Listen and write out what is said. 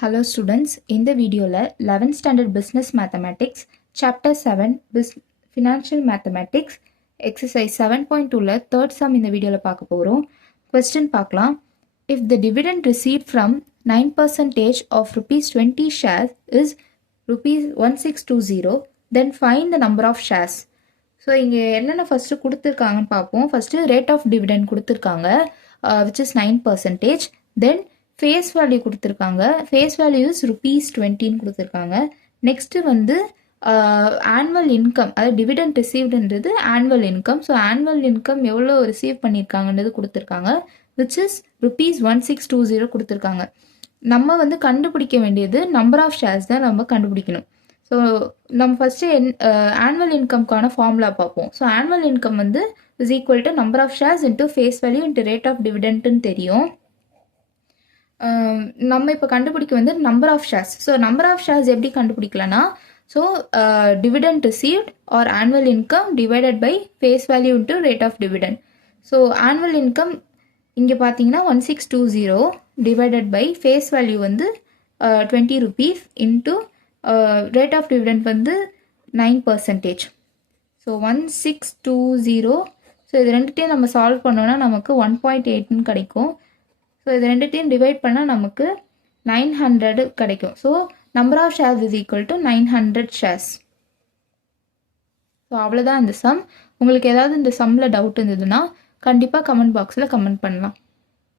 Hello students, இந்த வீடியோல 11th standard business mathematics chapter 7 financial mathematics exercise 7.2ல third sum இந்த வீடியோல பார்க்க போறோம். question பார்க்கலாம். If the dividend received from 9% of rupees 20 shares is rupees 1620, then find the number of shares. So இங்கே என்னென்ன first கொடுத்துருக்காங்கன்னு பார்ப்போம். ஃபஸ்ட்டு ரேட் ஆஃப் டிவிடெண்ட் கொடுத்துருக்காங்க which is 9%. Then face value கொடுத்துருக்காங்க. ஃபேஸ் வேல்யூ இஸ் ₹20 கொடுத்துருக்காங்க. Next வந்து annual income, அதாவது dividend ரிசீவ்டுன்றது annual income. So annual income எவ்வளோ ரிசீவ் பண்ணியிருக்காங்கன்றது கொடுத்துருக்காங்க, விச் இஸ் ₹1620 கொடுத்துருக்காங்க. நம்ம வந்து கண்டுபிடிக்க வேண்டியது நம்பர் ஆஃப் ஷேர்ஸ் தான் நம்ம கண்டுபிடிக்கணும். ஸோ நம்ம ஃபஸ்ட்டு ஆனுவல் இன்கம்க்கான ஃபார்முலா பார்ப்போம். ஸோ ஆனுவல் இன்கம் வந்து is equal to number of shares into face value into rate of டிவிடெண்ட்டுன்னு தெரியும். நம்ம இப்போ கண்டுபிடிக்க வந்து number of shares. So number of shares எப்படி கண்டுபிடிக்கலன்னா, so dividend received or annual income divided by face value into rate of dividend. So annual income இங்கே பார்த்தீங்கன்னா 1620 டிவைடட் பை ஃபேஸ் வேல்யூ வந்து ₹20 இன்ட்டு ரேட் ஆஃப் டிவிடெண்ட் வந்து 9%. So 1620. So இது ரெண்டுத்தையும் நம்ம solve பண்ணோன்னா நமக்கு 1.8ன்னு கிடைக்கும். ஸோ இது ரெண்டுத்தையும் டிவைட் பண்ணால் நமக்கு 900 கிடைக்கும். So number of shares is equal to 900 shares. So அவ்வளோதான் இந்த சம். உங்களுக்கு ஏதாவது இந்த சம்மில் டவுட் இருந்ததுன்னா கண்டிப்பாக கமெண்ட் பாக்ஸில் கமெண்ட் பண்ணலாம்.